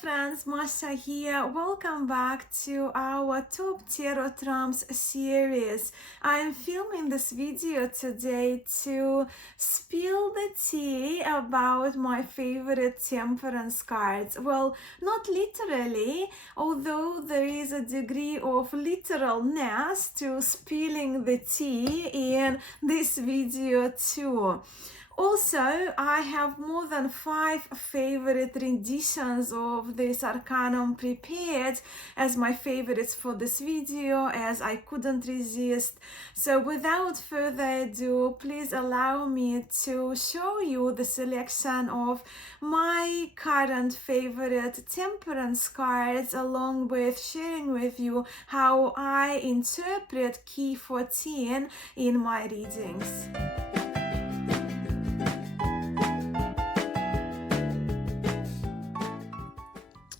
friends, Mascha here. Welcome back to our Top Tarot Trumps series. I am filming this video today to spill the tea about my favorite temperance cards. Well, not literally, although there is a degree of literalness to spilling the tea in this video too. Also, I have more than 5 favorite renditions of this arcanum prepared as my favorites for this video, as I couldn't resist. So without further ado, please allow me to show you the selection of my current favorite temperance cards, along with sharing with you how I interpret Key XIV in my readings.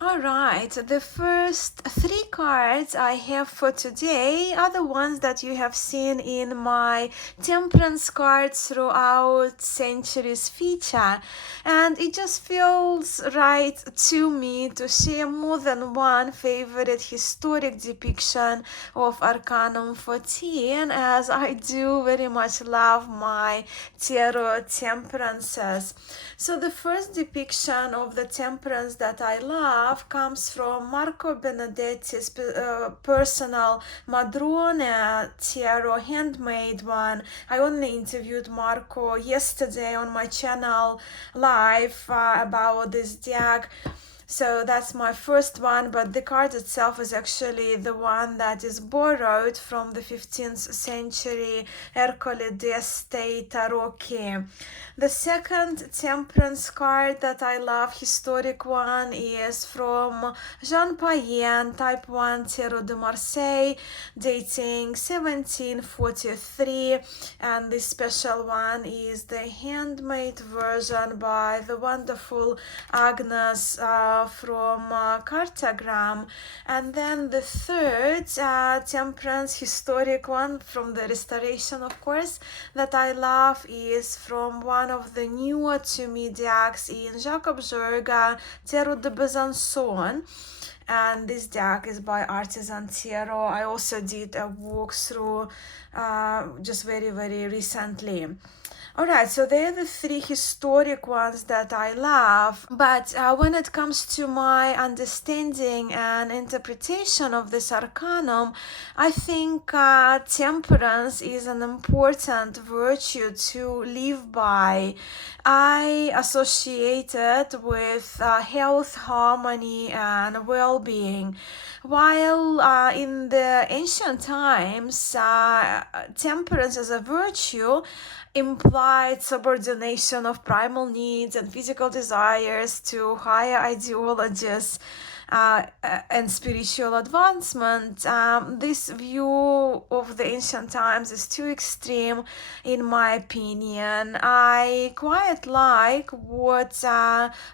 Alright, the first 3 cards I have for today are the ones that you have seen in my Temperance Cards Throughout Centuries feature, and it just feels right to me to share more than one favorite historic depiction of Arcanum 14, as I do very much love my tarot temperances. So the first depiction of the temperance that I love comes from Marco Benedetti's personal Madrone tarot, handmade one. I only interviewed Marco yesterday on my channel live about this deck. So that's my first one, but the card itself is actually the one that is borrowed from the 15th century Ercole d'Este tarot key. The second temperance card that I love, historic one, is from Jean Payen, Type 1 Tarot de Marseille, dating 1743, and this special one is the handmade version by the wonderful Agnes from Cartagram. And then the third temperance historic one, from the restoration of course, that I love is from one of the newer to me decks in Jacob Jorga, Tarot de Besançon. And this deck is by Artisan Tarot. I also did a walkthrough just very recently. Alright, so they're the 3 historic ones that I love, but when it comes to my understanding and interpretation of this arcanum, I think temperance is an important virtue to live by. I associate it with health, harmony, and well-being. While in the ancient times, temperance as a virtue implied subordination of primal needs and physical desires to higher ideologies and spiritual advancement. This view of the ancient times is too extreme in my opinion. I quite like what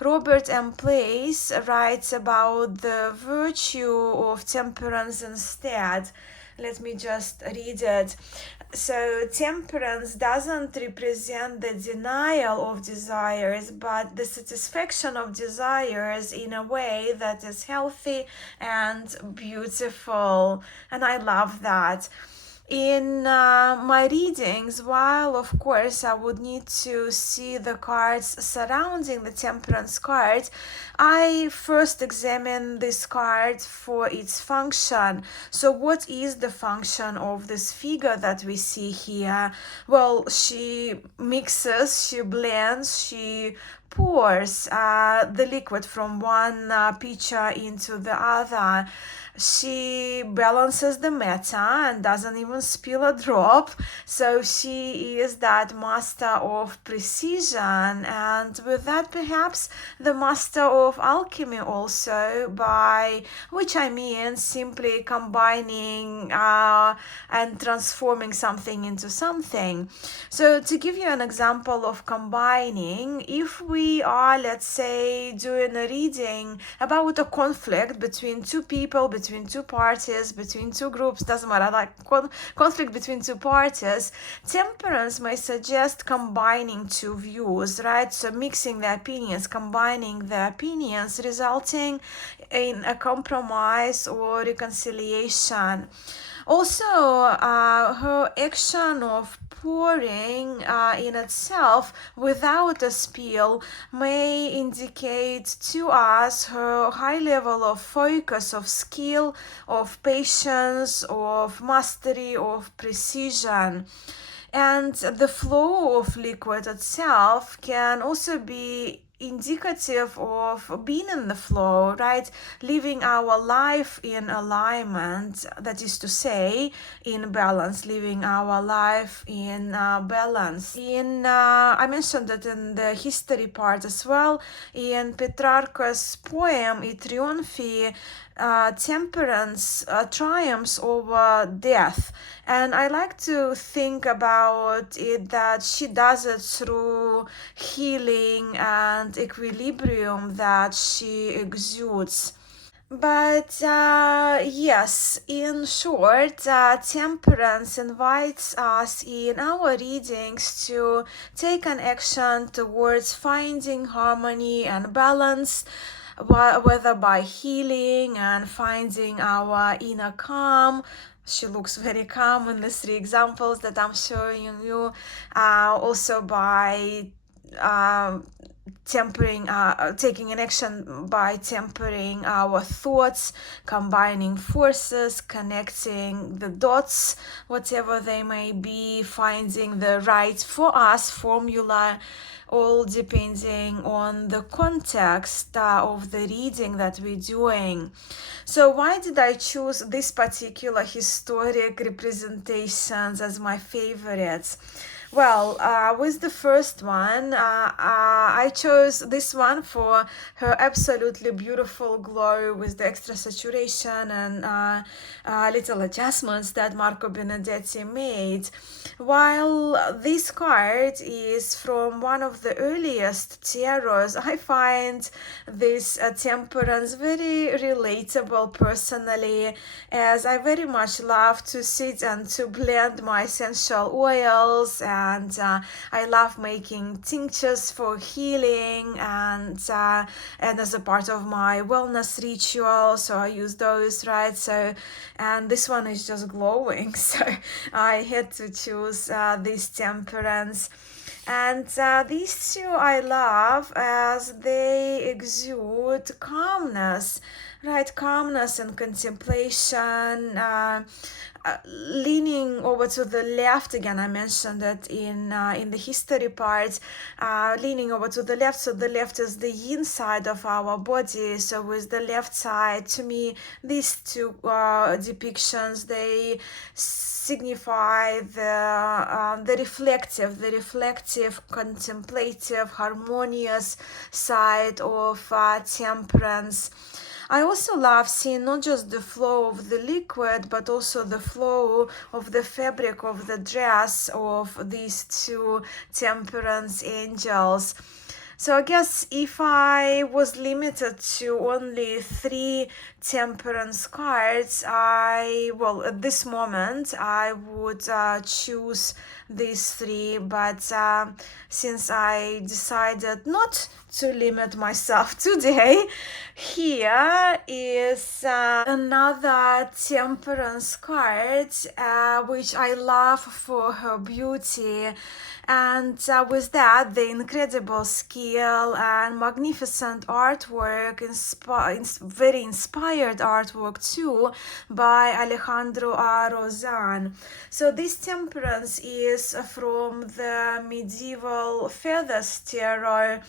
Robert M. Place writes about the virtue of temperance instead. Let me just read it. So temperance doesn't represent the denial of desires, but the satisfaction of desires in a way that is healthy and beautiful. And I love that. In my readings, while of course I would need to see the cards surrounding the temperance card, I first examine this card for its function. So what is the function of this figure that we see here? Well, she mixes, she blends, she pours the liquid from one pitcher into the other. She balances the meta and doesn't even spill a drop. So she is that master of precision, and with that perhaps the master of alchemy also, by which I mean simply combining and transforming something into something. So to give you an example of combining, if we we are, let's say, doing a reading about a conflict between two people, between two parties, between two groups, doesn't matter, like conflict between two parties, temperance may suggest combining two views, right? So mixing the opinions, combining the opinions, resulting in a compromise or reconciliation. Also, her action of pouring in itself without a spill may indicate to us her high level of focus, of skill, of patience, of mastery, of precision. And the flow of liquid itself can also be indicative of being in the flow, right? Living our life in alignment, that is to say, in balance, living our life in balance. I mentioned that in the history part as well, in Petrarchus' poem, I Trionfi, temperance triumphs over death. And I like to think about it that she does it through healing and equilibrium that she exudes. But yes, in short, temperance invites us in our readings to take an action towards finding harmony and balance, whether by healing and finding our inner calm. She looks very calm in the three examples that I'm showing you. Also by taking an action by tempering our thoughts, combining forces, connecting the dots, whatever they may be, finding the right for us formula, all depending on the context of the reading that we're doing. So why did I choose this particular historic representations as my favorites? Well, with the first one, I chose this one for her absolutely beautiful glow with the extra saturation and little adjustments that Marco Benedetti made. While this card is from one of the earliest tarots, I find this temperance very relatable personally, as I very much love to sit and to blend my essential oils, and I love making tinctures for healing and as a part of my wellness ritual, so I use those, right? So, and this one is just glowing, so I had to choose this temperance. And these two I love as they exude calmness, right? Calmness and contemplation, leaning over to the left. Again, I mentioned that in the history part, leaning over to the left. So the left is the inside of our body. So with the left side, to me, these two depictions, they signify the reflective, contemplative, harmonious side of temperance. I also love seeing not just the flow of the liquid, but also the flow of the fabric of the dress of these two temperance angels. So I guess if I was limited to only 3 temperance cards, at this moment, I would choose these 3, but since I decided not to limit myself today, here is another temperance card, which I love for her beauty. And with that, the incredible skill and magnificent artwork, very inspired artwork too, by Alejandro Rozan. So this temperance is from the medieval Feathers Tarot,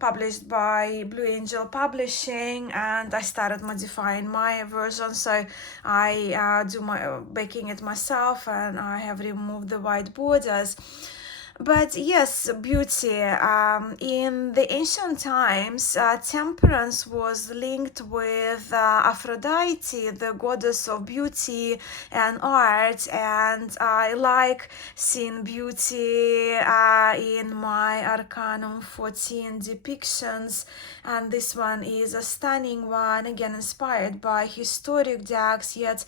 published by Blue Angel Publishing, and I started modifying my version, so I do my baking it myself, and I have removed the white borders. But yes, beauty. In the ancient times, temperance was linked with Aphrodite, the goddess of beauty and art, and I like seeing beauty in my Arcanum 14 depictions, and this one is a stunning one, again inspired by historic decks, yet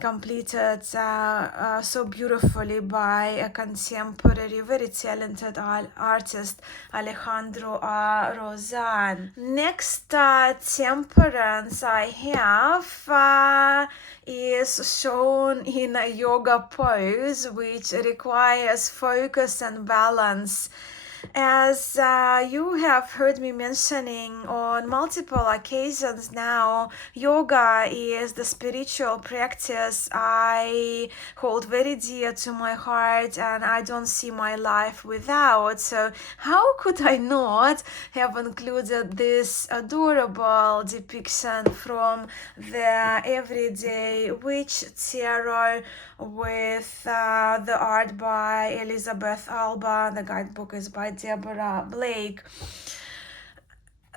completed so beautifully by a contemporary, very talented artist, Alejandro Rozan. Next temperance I have is shown in a yoga pose, which requires focus and balance. As you have heard me mentioning on multiple occasions now, yoga is the spiritual practice I hold very dear to my heart, and I don't see my life without. So, how could I not have included this adorable depiction from the Everyday Witch Tarot with the art by Elizabeth Alba? The guidebook is by Deborah Blake.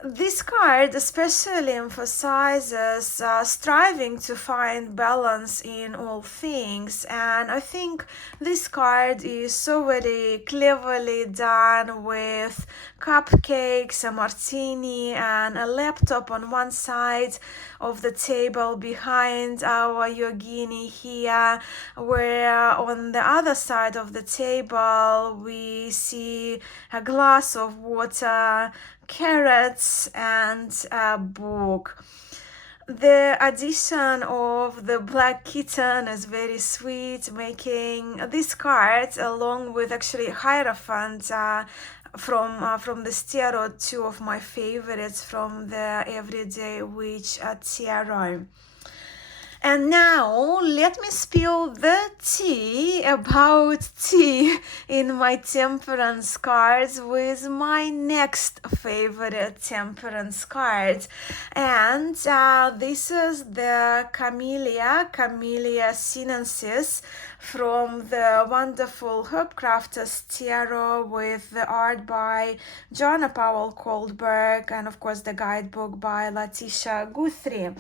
This card especially emphasizes striving to find balance in all things, and I think this card is so very cleverly done with cupcakes, a martini, and a laptop on one side of the table behind our yogini here, where on the other side of the table we see a glass of water, carrots, and a book. The addition of the black kitten is very sweet, making this card, along with actually Hierophant from the tarot, two of my favorites from the Everyday Witch tarot. And now let me spill the tea about tea in my temperance cards with my next favorite temperance card. And this is the Camellia sinensis from the wonderful Herbcrafters Tarot with the art by Joanna Powell Goldberg and of course the guidebook by Letitia Guthrie.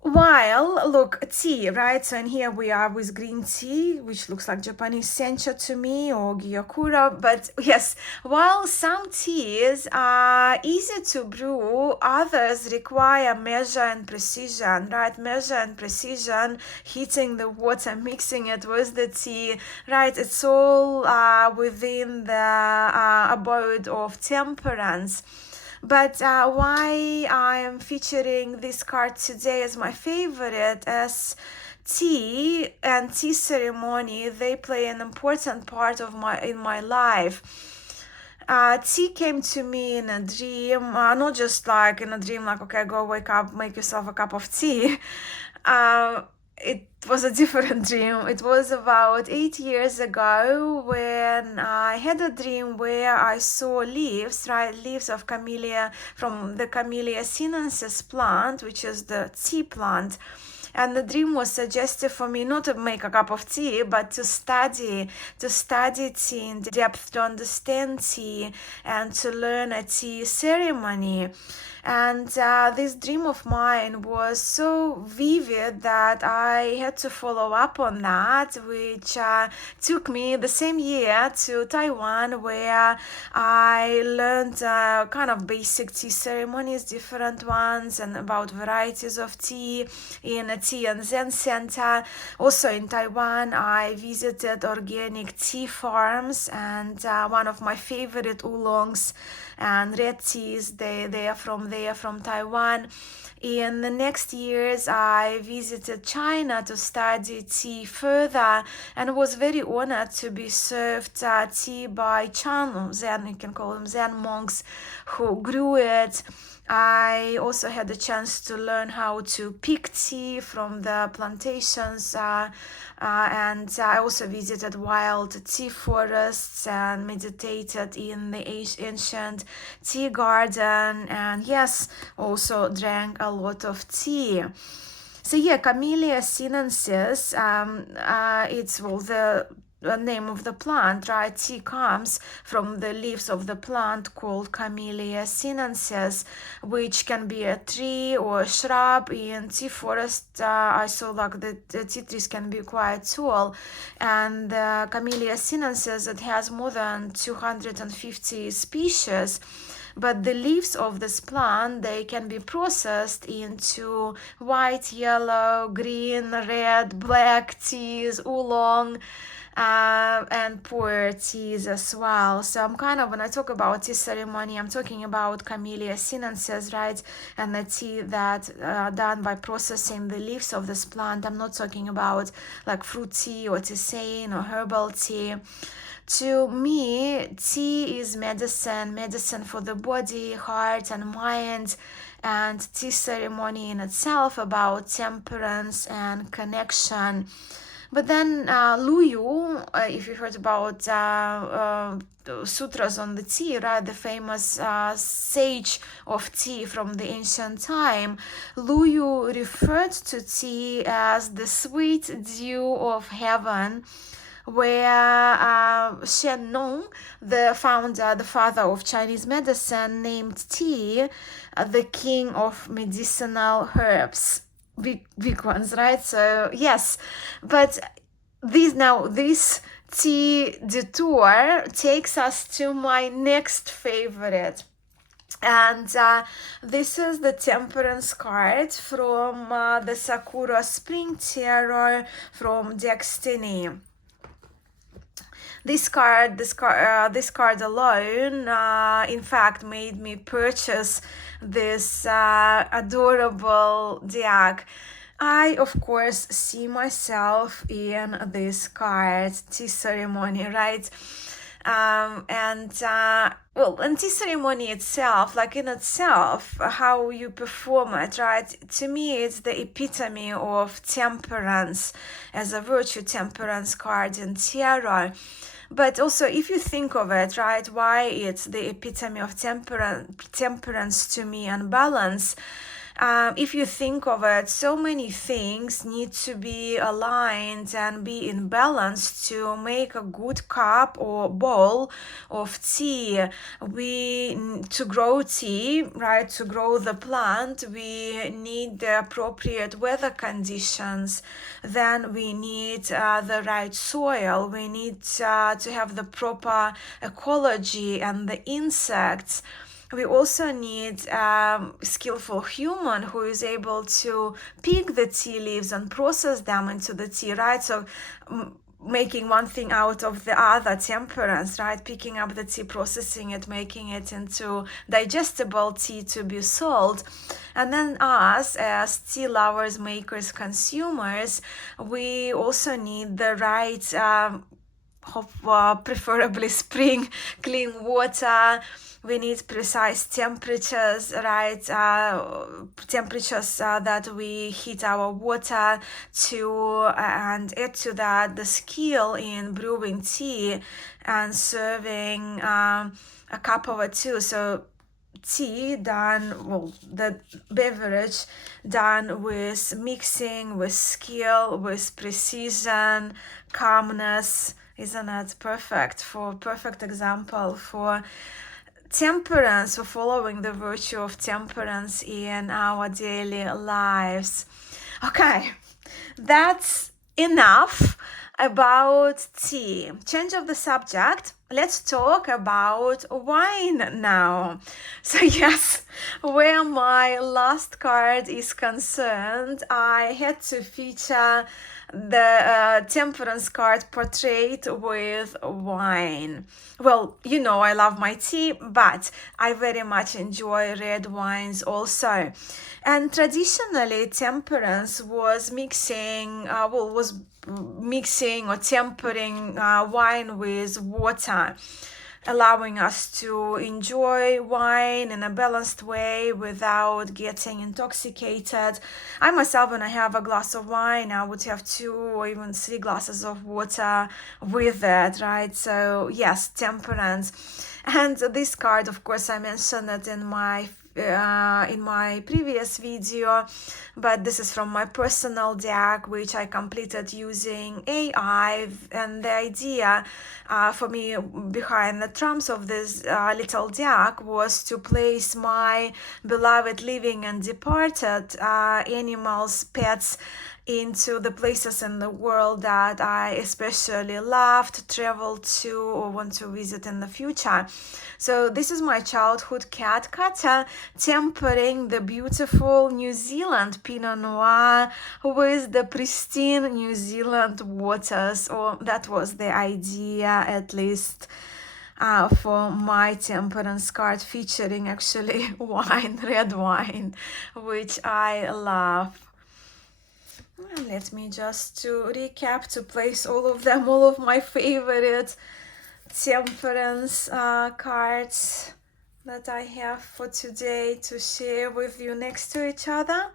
While, look, tea, right? So in here we are with green tea, which looks like Japanese sencha to me, or gyokura. But yes, while some teas are easy to brew, others require measure and precision, right? Measure and precision, heating the water, mixing it with the tea, right? It's all within the abode of temperance. But why I am featuring this card today as my favorite, as tea and tea ceremony, they play an important part of in my life. Tea came to me in a dream, not just like in a dream, like, okay, go wake up, make yourself a cup of tea. It was a different dream. It was about 8 years ago when I had a dream where I saw leaves, right? Leaves of camellia from the Camellia sinensis plant, which is the tea plant. And the dream was suggestive for me not to make a cup of tea, but to study tea in depth, to understand tea, and to learn a tea ceremony. And this dream of mine was so vivid that I had to follow up on that, which took me the same year to Taiwan, where I learned kind of basic tea ceremonies, different ones, and about varieties of tea in a tea and Zen center. Also in Taiwan, I visited organic tea farms, and one of my favorite oolongs and red teas, they are from Taiwan. In the next years, I visited China to study tea further and was very honored to be served tea by Chan Zen, you can call them Zen monks, who grew it. I also had the chance to learn how to pick tea from the plantations, and I also visited wild tea forests and meditated in the ancient tea garden, and yes, also drank a lot of tea. So yeah, Camellia sinensis, it's the name of the plant, right? Tea comes from the leaves of the plant called Camellia sinensis, which can be a tree or a shrub. In tea forest, I saw like the tea trees can be quite tall, and Camellia sinensis, it has more than 250 species. But the leaves of this plant, they can be processed into white, yellow, green, red, black teas, oolong, and pour teas as well. So I'm kind of, when I talk about tea ceremony, I'm talking about Camellia sinensis, right? And the tea that done by processing the leaves of this plant. I'm not talking about like fruit tea or tisane or herbal tea. To me, tea is medicine for the body, heart, and mind, and tea ceremony in itself about temperance and connection. But then Lu Yu, if you heard about sutras on the tea, right, the famous sage of tea from the ancient time, Lu Yu referred to tea as the sweet dew of heaven, where Shen Nong, the founder, the father of Chinese medicine, named tea the king of medicinal herbs. Big ones, right? So yes, but this tea detour takes us to my next favorite. And this is the Temperance card from the Sakura Spring Tarot from Destiny. This card alone, in fact, made me purchase this adorable deck. I, of course, see myself in this card, tea ceremony, right? And tea ceremony itself, like in itself, how you perform it, right? To me, it's the epitome of temperance as a virtue, Temperance card in tarot. But also, if you think of it, right, why it's the epitome of temperance to me and balance. If you think of it, so many things need to be aligned and be in balance to make a good cup or bowl of tea. To grow tea, right, to grow the plant, we need the appropriate weather conditions. Then we need the right soil. We need to have the proper ecology and the insects. We also need skillful human who is able to pick the tea leaves and process them into the tea, right? So making one thing out of the other, temperance, right? Picking up the tea, processing it, making it into digestible tea to be sold. And then us as tea lovers, makers, consumers, we also need the right, preferably spring, clean water. We need precise temperatures, right? Temperatures that we heat our water to, and add to that the skill in brewing tea and serving a cup of it too. So tea done, the beverage done with mixing, with skill, with precision, calmness. Isn't it perfect example for temperance, for following the virtue of temperance in our daily lives? Okay, that's enough about tea. Change of the subject. Let's talk about wine now. So yes, where my last card is concerned, I had to feature the Temperance card portrait with wine. Well, you know, I love my tea, but I very much enjoy red wines also. And traditionally, temperance was mixing or tempering wine with water, allowing us to enjoy wine in a balanced way without getting intoxicated. I myself, when I have a glass of wine, I would have 2 or even 3 glasses of water with it, right? So yes, temperance. And this card, of course, I mentioned it in my in my previous video, but this is from my personal deck, which I completed using AI. And the idea for me behind the trumps of this little deck was to place my beloved living and departed animals, pets, into the places in the world that I especially loved, travel to, or want to visit in the future. So this is my childhood cat, Kata, tempering the beautiful New Zealand Pinot Noir with the pristine New Zealand waters, or that was the idea at least. For my temperance card, featuring actually wine, red wine, which I love. And let me just to recap, to place all of them, all of my favorite temperance cards that I have for today to share with you next to each other.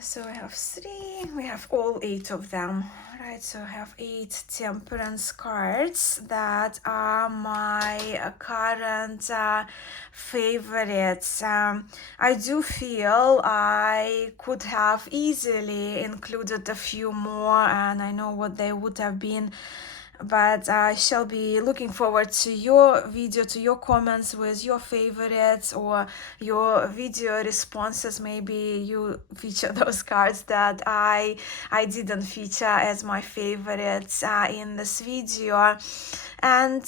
So I have 3, we have all 8 of them, right? So I have 8 temperance cards that are my current favorites. I do feel I could have easily included a few more, and I know what they would have been, but I shall be looking forward to your video, to your comments with your favorites or your video responses. Maybe you feature those cards that I didn't feature as my favorites in this video. And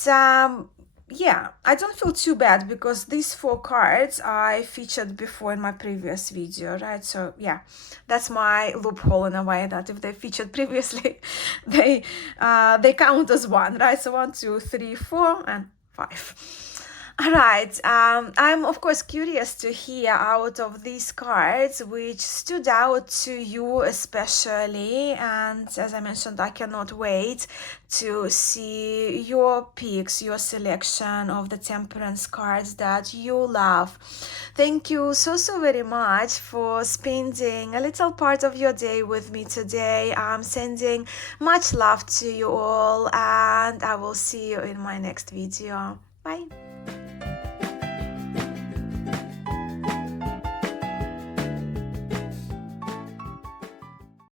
yeah, I don't feel too bad because these 4 cards I featured before in my previous video, right? So yeah, that's my loophole in a way, that if they featured previously, they count as 1, right? So 1, 2, 3, 4, and 5. All right, I'm of course curious to hear out of these cards which stood out to you especially, and as I mentioned, I cannot wait to see your picks, your selection of the temperance cards that you love. Thank you so very much for spending a little part of your day with me today. I'm sending much love to you all, and I will see you in my next video. Bye.